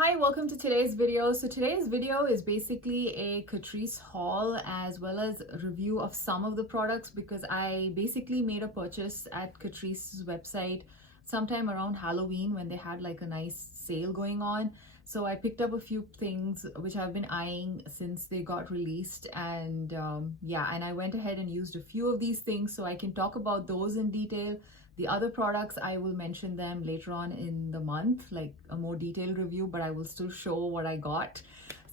Hi, welcome to today's video. So today's video is basically a Catrice haul as well as a review of some of the products because I basically made a purchase at Catrice's website sometime around Halloween when they had like a nice sale going on. So I picked up a few things which I've been eyeing since they got released, and and I went ahead and used a few of these things so I can talk about those in detail. The other products, I will mention them later on in the month, like a more detailed review, but I will still show what I got.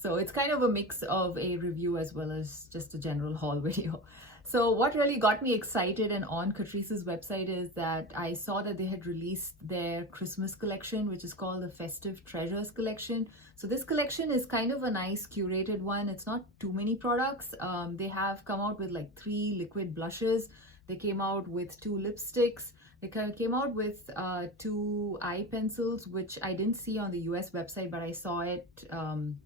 So it's kind of a mix of a review as well as just a general haul video. So what really got me excited and on Catrice's website is that I saw that they had released their Christmas collection, which is called the Festive Treasures collection. So this collection is kind of a nice curated one. It's not too many products. They have come out with like 3 liquid blushes. They came out with 2 lipsticks. They came out with 2 eye pencils, which I didn't see on the US website, but I saw it on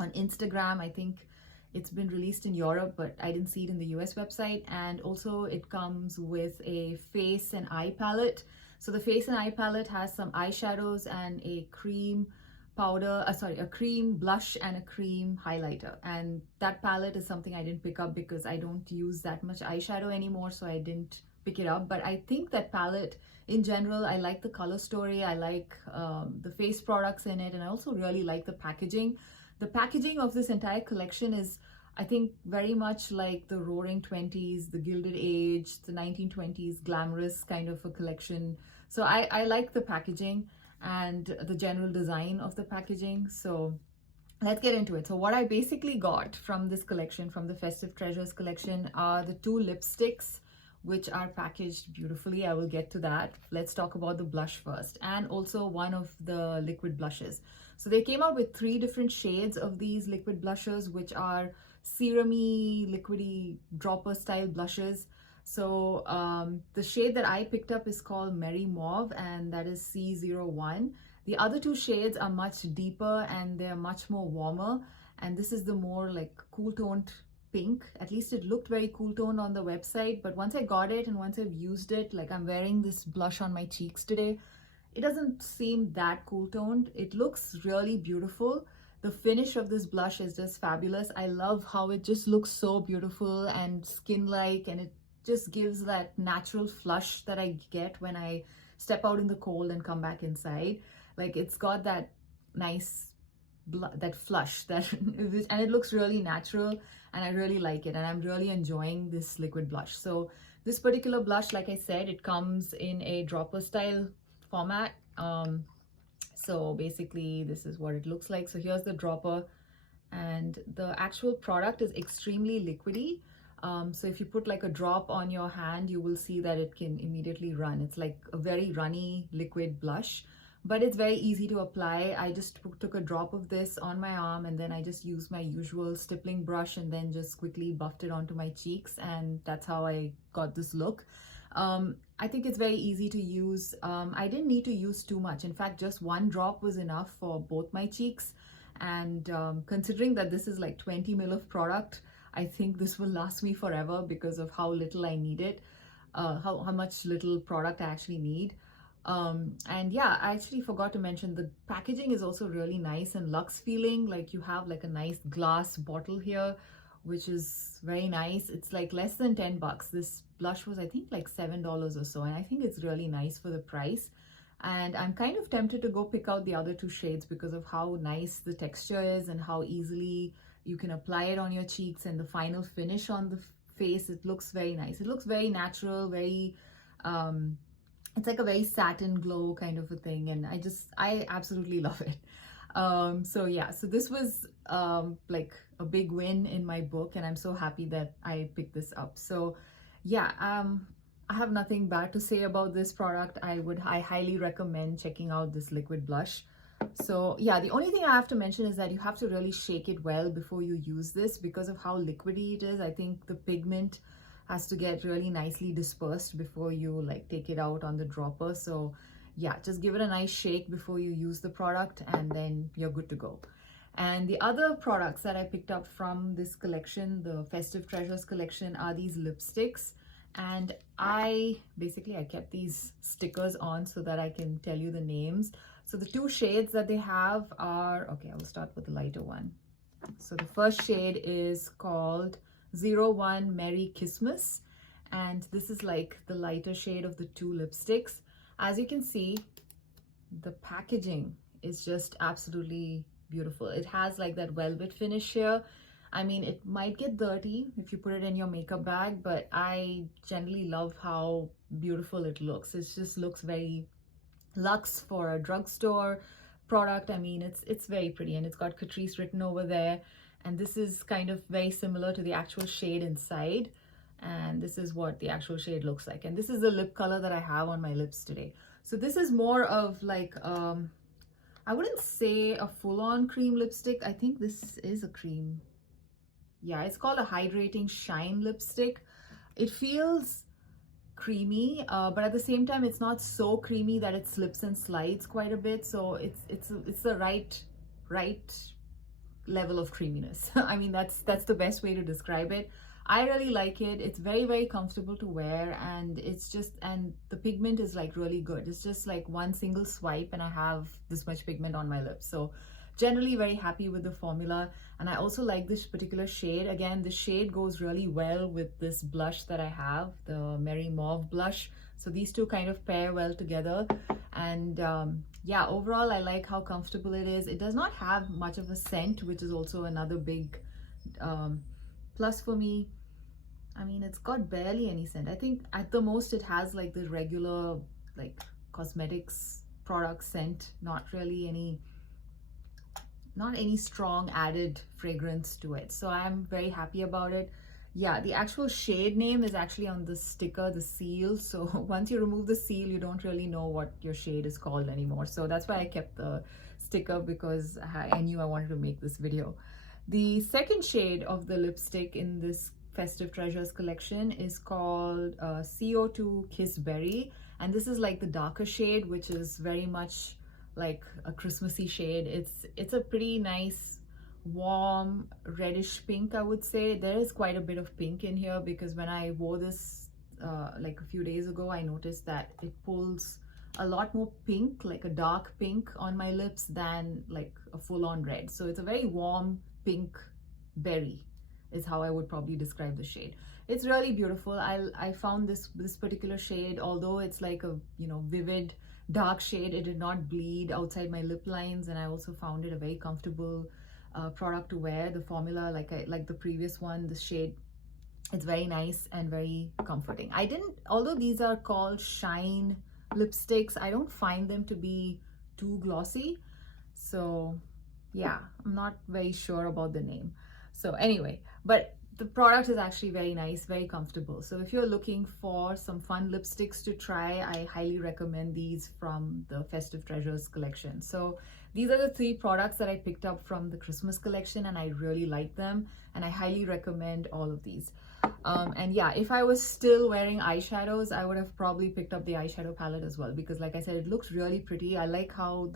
Instagram. I think it's been released in Europe, but I didn't see it in the US website. And also it comes with a face and eye palette. So the face and eye palette has some eyeshadows and a cream powder, a cream blush and a cream highlighter. And that palette is something I didn't pick up because I don't use that much eyeshadow anymore, so I didn't pick it up. But I think that palette in general, I like the color story, I like the face products in it, and I also really like the packaging. The packaging of this entire collection is, I think, very much like the Roaring 20s, the Gilded Age, the 1920s glamorous kind of a collection. So I like the packaging and the general design of the packaging. So let's get into it. So what I basically got from this collection, from the Festive Treasures collection, are the 2 lipsticks, which are packaged beautifully. I will get to that. Let's talk about the blush first, and also one of the liquid blushes. So they came out with 3 different shades of these liquid blushes, which are serum-y, liquidy, dropper style blushes. So the shade that I picked up is called Merry Mauve, and that is C01. The other 2 shades are much deeper and they're much more warmer. And this is the more like cool toned pink. At least it looked very cool toned on the website, but once I got it and once I've used it, like I'm wearing this blush on my cheeks today, it doesn't seem that cool toned. It looks really beautiful. The finish of this blush is just fabulous. I love how it just looks so beautiful and skin-like, and it just gives that natural flush that I get when I step out in the cold and come back inside. Like it's got that nice that flush that and it looks really natural, and I really like it, and I'm really enjoying this liquid blush. So this particular blush, like I said, it comes in a dropper style format. So basically this is what it looks like. So here's the dropper, and the actual product is extremely liquidy. So if you put like a drop on your hand, you will see that it can immediately run. It's like a very runny liquid blush, but it's very easy to apply. I just took a drop of this on my arm, and then I just used my usual stippling brush and then just quickly buffed it onto my cheeks, and that's how I got this look. I think it's very easy to use. I didn't need to use too much. In fact, just 1 drop was enough for both my cheeks. And considering that this is like 20 ml of product, I think this will last me forever because of how little I need it, how much little product I actually need. And yeah, I actually forgot to mention the packaging is also really nice and luxe feeling. Like you have like a nice glass bottle here, which is very nice. It's like less than 10 bucks. This blush was, I think, like $7 or so, and I think it's really nice for the price. And I'm kind of tempted to go pick out the other 2 shades because of how nice the texture is and how easily you can apply it on your cheeks, and the final finish on the face, it looks very nice. It looks very natural, very it's like a very satin glow kind of a thing, and I absolutely love it. So yeah, so this was like a big win in my book, and I'm so happy that I picked this up. So yeah, I have nothing bad to say about this product. I highly recommend checking out this liquid blush. So yeah, the only thing I have to mention is that you have to really shake it well before you use this because of how liquidy it is. I think the pigment has to get really nicely dispersed before you like take it out on the dropper. So yeah, just give it a nice shake before you use the product, and then you're good to go. And the other products that I picked up from this collection, the Festive Treasures collection, are these lipsticks. And I kept these stickers on so that I can tell you the names. So the two shades that they have are, okay, I will start with the lighter one. So the first shade is called 01 Merry Christmas, and this is like the lighter shade of the two lipsticks. As you can see, the packaging is just absolutely beautiful. It has like that velvet finish here. I mean, it might get dirty if you put it in your makeup bag, but I generally love how beautiful it looks. It just looks very luxe for a drugstore product. I mean, it's very pretty, and it's got Catrice written over there. And this is kind of very similar to the actual shade inside. And this is what the actual shade looks like. And this is the lip color that I have on my lips today. So this is more of like, I wouldn't say a full-on cream lipstick. I think this is a cream. Yeah, it's called a hydrating shine lipstick. It feels creamy, but at the same time, it's not so creamy that it slips and slides quite a bit. So it's the right level of creaminess. I mean, that's the best way to describe it. I really like it. It's very, very comfortable to wear, and and the pigment is like really good. It's just like one single swipe and I have this much pigment on my lips. So generally very happy with the formula. And I also like this particular shade. Again, the shade goes really well with this blush that I have, the Merry Mauve blush. So these two kind of pair well together. And yeah, overall, I like how comfortable it is. It does not have much of a scent, which is also another big plus for me. I mean, it's got barely any scent. I think at the most it has like the regular like cosmetics product scent, not any strong added fragrance to it. So I'm very happy about it. Yeah, the actual shade name is actually on the sticker, the seal. So once you remove the seal, you don't really know what your shade is called anymore. So that's why I kept the sticker, because I knew I wanted to make this video. The second shade of the lipstick in this Festive Treasures collection is called CO2 Kiss Berry. And this is like the darker shade, which is very much like a Christmassy shade. It's a pretty nice warm reddish pink, I would say. There is quite a bit of pink in here, because when I wore this like a few days ago, I noticed that it pulls a lot more pink, like a dark pink on my lips, than like a full-on red. So it's a very warm pink berry is how I would probably describe the shade. It's really beautiful. I found this particular shade, although it's like a, you know, vivid dark shade, it did not bleed outside my lip lines, and I also found it a very comfortable product to wear. The formula, like the previous one, the shade, it's very nice and very comforting. Although these are called shine lipsticks, I don't find them to be too glossy. So yeah, I'm not very sure about the name. So anyway, but the product is actually very nice, very comfortable. So if you're looking for some fun lipsticks to try, I highly recommend these from the Festive Treasures collection. So these are the 3 products that I picked up from the Christmas collection, and I really like them, and I highly recommend all of these. And yeah, if I was still wearing eyeshadows, I would have probably picked up the eyeshadow palette as well, because like I said, it looks really pretty. I like how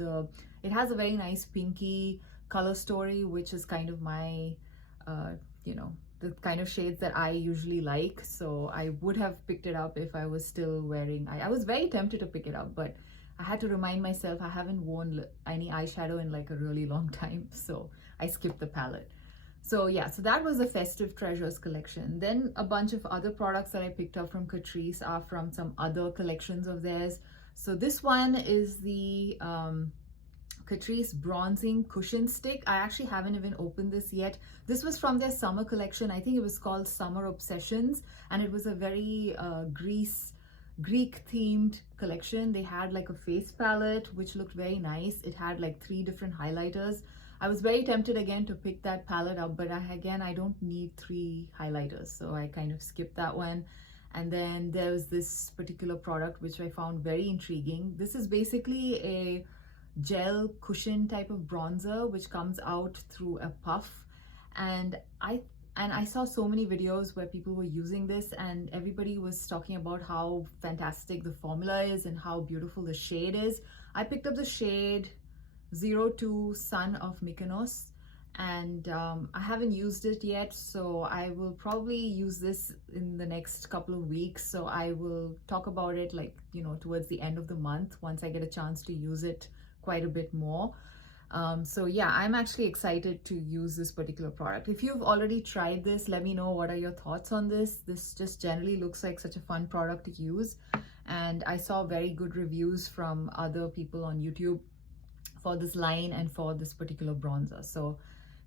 it has a very nice pinky color story, which is kind of my you know, the kind of shades that I usually like. So I would have picked it up if I was still wearing. I was very tempted to pick it up, but I had to remind myself I haven't worn any eyeshadow in like a really long time, so I skipped the palette. So yeah, so that was the Festive Treasures collection. Then a bunch of other products that I picked up from Catrice are from some other collections of theirs. So this one is the Catrice Bronzing Cushion Stick. I actually haven't even opened this yet. This was from their summer collection. I think it was called Summer Obsessions, and it was a very Greek themed collection. They had like a face palette, which looked very nice. It had like 3 different highlighters. I was very tempted again to pick that palette up, but I don't need 3 highlighters, so I kind of skipped that one. And then there's this particular product which I found very intriguing. This is basically a gel cushion type of bronzer which comes out through a puff, and I saw so many videos where people were using this, and everybody was talking about how fantastic the formula is and how beautiful the shade is. I picked up the shade 02 Sun of Mykonos, and I haven't used it yet, so I will probably use this in the next couple of weeks. So I will talk about it, like, towards the end of the month, once I get a chance to use it quite a bit more. So yeah, I'm actually excited to use this particular product. If you've already tried this, let me know what are your thoughts on this. This just generally looks like such a fun product to use, and I saw very good reviews from other people on YouTube for this line and for this particular bronzer. So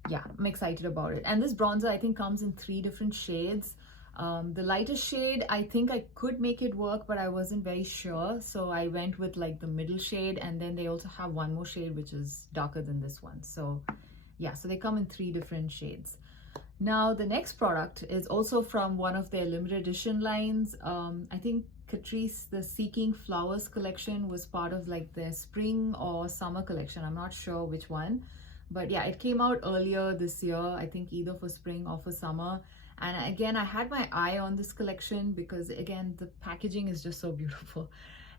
yeah, I'm excited about it. And this bronzer, I think, comes in 3 different shades. The lightest shade, I think I could make it work, but I wasn't very sure, so I went with like the middle shade, and then they also have one more shade which is darker than this one. So yeah, so they come in 3 different shades. Now the next product is also from one of their limited edition lines. I think Catrice, the Seeking Flowers collection, was part of like their spring or summer collection. I'm not sure which one, but yeah, it came out earlier this year, I think either for spring or for summer. And again, I had my eye on this collection because, again, the packaging is just so beautiful.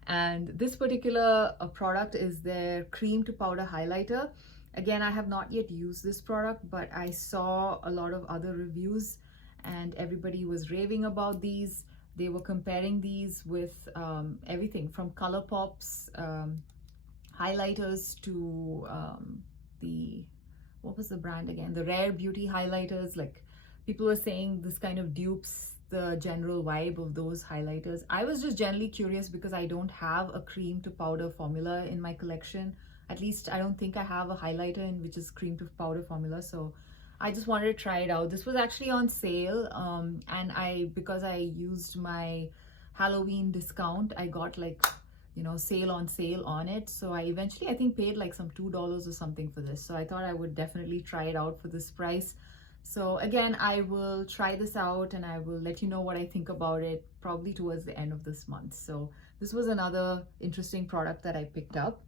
And this particular product is their cream to powder highlighter. Again, I have not yet used this product, but I saw a lot of other reviews and everybody was raving about these. They were comparing these with everything from ColourPop's highlighters to what was the brand again? The Rare Beauty highlighters. Like, people were saying this kind of dupes the general vibe of those highlighters. I was just generally curious because I don't have a cream to powder formula in my collection. At least I don't think I have a highlighter in which is cream to powder formula. So I just wanted to try it out. This was actually on sale, and because I used my Halloween discount, I got like, sale on it. So I eventually, I think, paid like some $2 or something for this. So I thought I would definitely try it out for this price. So again, I will try this out and I will let you know what I think about it probably towards the end of this month. So this was another interesting product that I picked up.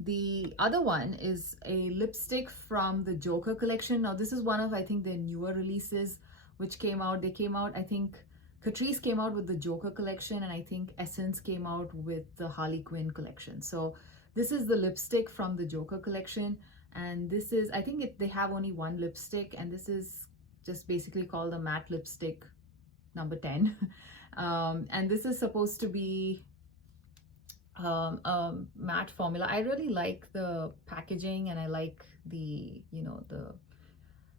The other one is a lipstick from the Joker collection. Now this is one of, I think, their newer releases which came out. They came out, I think, Catrice came out with the Joker collection, and I think Essence came out with the Harley Quinn collection. So this is the lipstick from the Joker collection. And this is, I think they have only one lipstick, and this is just basically called the matte lipstick number 10. And this is supposed to be a matte formula. I really like the packaging, and I like the,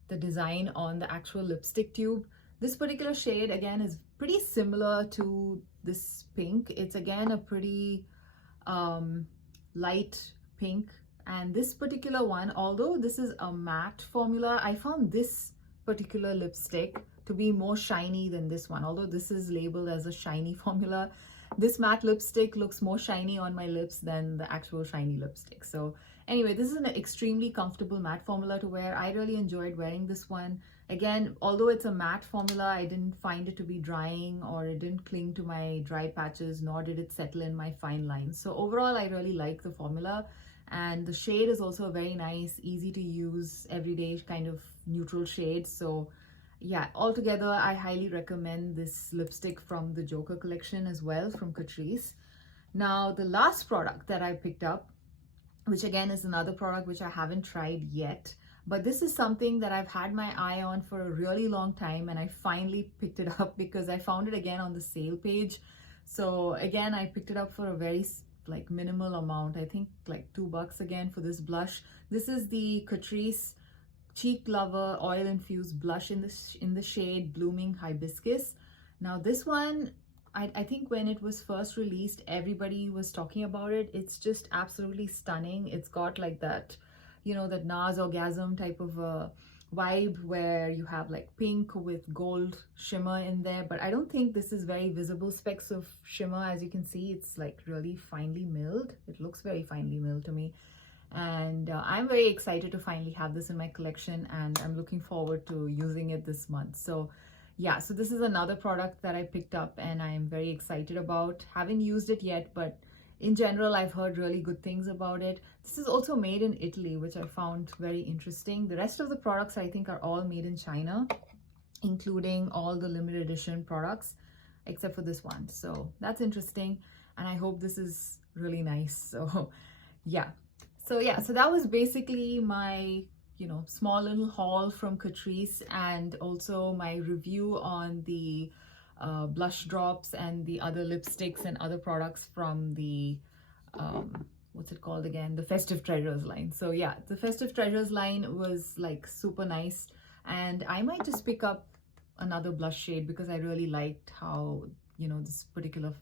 the design on the actual lipstick tube. This particular shade, again, is pretty similar to this pink. It's again a pretty light pink. And this particular one, although this is a matte formula, I found this particular lipstick to be more shiny than this one. Although this is labeled as a shiny formula, this matte lipstick looks more shiny on my lips than the actual shiny lipstick. So anyway, this is an extremely comfortable matte formula to wear. I really enjoyed wearing this one. Again, although it's a matte formula, I didn't find it to be drying, or it didn't cling to my dry patches, nor did it settle in my fine lines. So overall, I really like the formula. And the shade is also a very nice, easy to use, everyday kind of neutral shade. So yeah, altogether, I highly recommend this lipstick from the Joker collection as well, from Catrice. Now, the last product that I picked up, which again is another product which I haven't tried yet, but this is something that I've had my eye on for a really long time, and I finally picked it up because I found it again on the sale page. So again, I picked it up for a very minimal amount. I think like $2 again for this blush. This is the Catrice Cheek Lover Oil Infused Blush in the shade Blooming Hibiscus. Now this one, I think when it was first released, everybody was talking about it. It's just absolutely stunning. It's got like that, that NARS orgasm type of a vibe where you have like pink with gold shimmer in there, but I don't think this is very visible specks of shimmer. As you can see, it's like really finely milled. It looks very finely milled to me, and I'm very excited to finally have this in my collection, and I'm looking forward to using it this month. So yeah, so this is another product that I picked up and I'm very excited about. Haven't used it yet, but in general, I've heard really good things about it. This is also made in Italy, which I found very interesting. The rest of the products, I think, are all made in China, including all the limited edition products, except for this one. So that's interesting, and I hope this is really nice. So yeah. So that was basically my, small little haul from Catrice, and also my review on the blush drops and the other lipsticks and other products from the what's it called again, the Festive Treasures line. So yeah, the Festive Treasures line was like super nice, and I might just pick up another blush shade because I really liked how this particular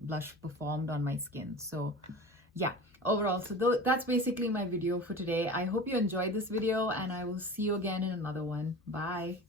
blush performed on my skin. So yeah, overall, so that's basically my video for today. I hope you enjoyed this video, and I will see you again in another one. Bye.